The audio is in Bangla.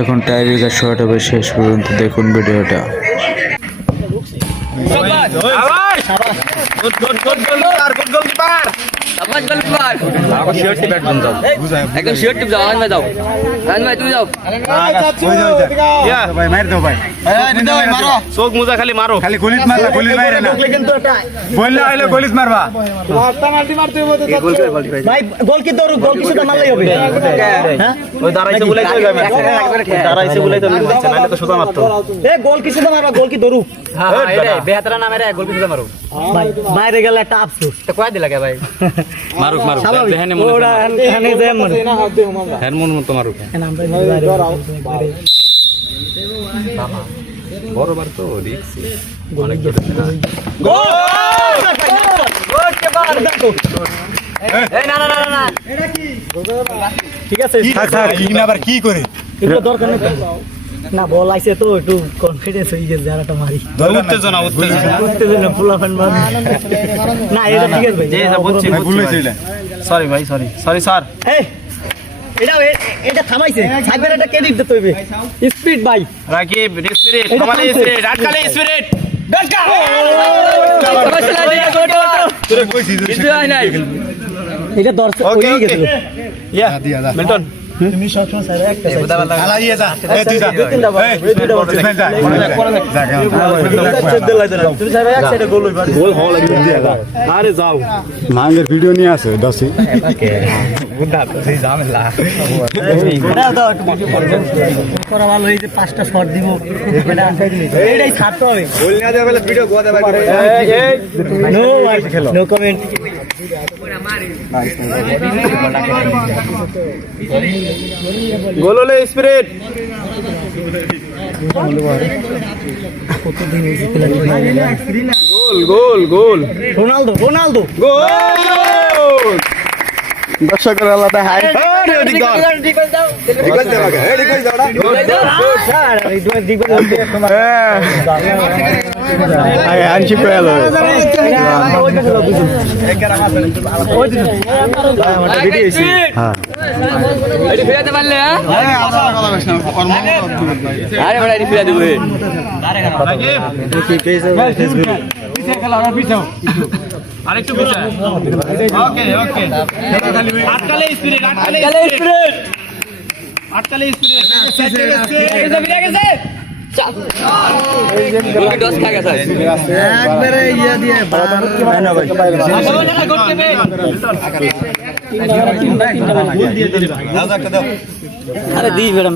এখন টাইগার কাজ শোয়াটা বেশ শেষ পর্যন্ত দেখুন ভিডিওটা। চোখ মুজা খালি মারো, খালি গলিত মারবা, গলিত মারে না বললে আইলে গলিত মারবা। ভাই গোল কি দৌড়, গোল কিছু মারলেই হবে। হ্যাঁ ওই দাঁড়াইছে বলেই তো দাঁড়াইছে বলেই তো মারছে, নাইলে তো সোজা মারতো। এ গোল কিছু মারবা, গোল কি দৌড়। হ্যাঁ রে বেহাতরা নামে রে, গোল কিছু মারো। ভাই বাইরে গেলে একটা আফসোস তো কয় দিলা কে ভাই? মারুক মারুক দেখেন মনে ওরা এখানে যে মার হ্যাঁ মন মত মারুক। বড়বার তো রিক্সি অনেক জোরে গোল গোল কে বার দেখো। এই না না না না এটা কি ঠিক আছে থাক থাক, কি না আবার কি করে এটা দরকার নেই না। বল আইছে তো একটু কনফিডেন্স হয়ে গেছে, যারাটা মারি উত্তেজনা ফুলা ফ্যান মার না। এটা ঠিক আছে ভাই, যে যা বলছি ভুল হইছিল। সরি ভাই, সরি সরি স্যার। এই এটা থামাইছে সাইবার, এটা কে দিতে হইবে? স্পিড ভাই রাকিব স্পিরিট, আমাদের স্পিরিট আটকালে স্পিরিট ডাকা তোরে কইছি কিছু আই নাই। এটা দর্শক হয়ে গেছিল। ইয়া মিল্টন তুমি সবসময় সাইড একটা সাইড আলা ইয়ে যা, এই তুই যা, এই দুইটা বল যা তুমি সাইড এক সাইডে গোল হইবা, গোল হওয়া লাগবে। আরে যাও মাঙ্গের ভিডিও নিয়ে আসে দসি বুদ্ধা তো এই ঝামেলা দাও দাও একটু ভিডিও করা ভালো। এই যে পাঁচটা শট দিব, এইটাই ছাড়তে হবে। গোল না দেবে বলে ভিডিও গোয়া দেবে। No no comment. গোল হলে spirit goal goal goal Ronaldo Ronaldo goal. দর্শকের আলাদা হাই আনছি পেল আরেকটু পিছে। ওকে ওকে আটকালে স্পিরিট, আটকালে স্পিরিট, আটকালে স্পিরিট ভিড়ে গেছে। গোলকে দস খা গেছে একবারে ইয়া দিয়ে না ভাই গোল দিয়ে দিবা। দাও একটা দাও। আরে দি ম্যাডাম।